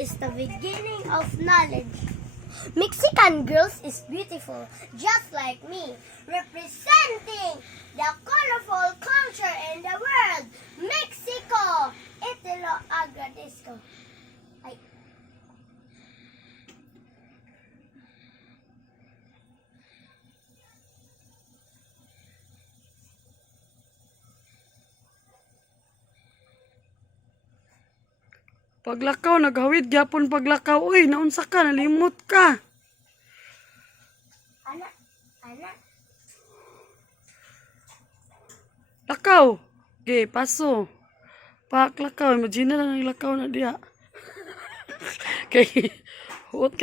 is the beginning of knowledge. Mexican girls is beautiful, just like me, representing the colorful culture in the world. Mexico! Ito lo agradezco. Ay. Paglakaw, naghawid gyapon paglakaw. Uy, naunsa ka, nalimot ka. Anak, anak. Lakaw. Okay, paso. Paklakaw, imagine lang ang lakaw na diya. Kay, huot ka.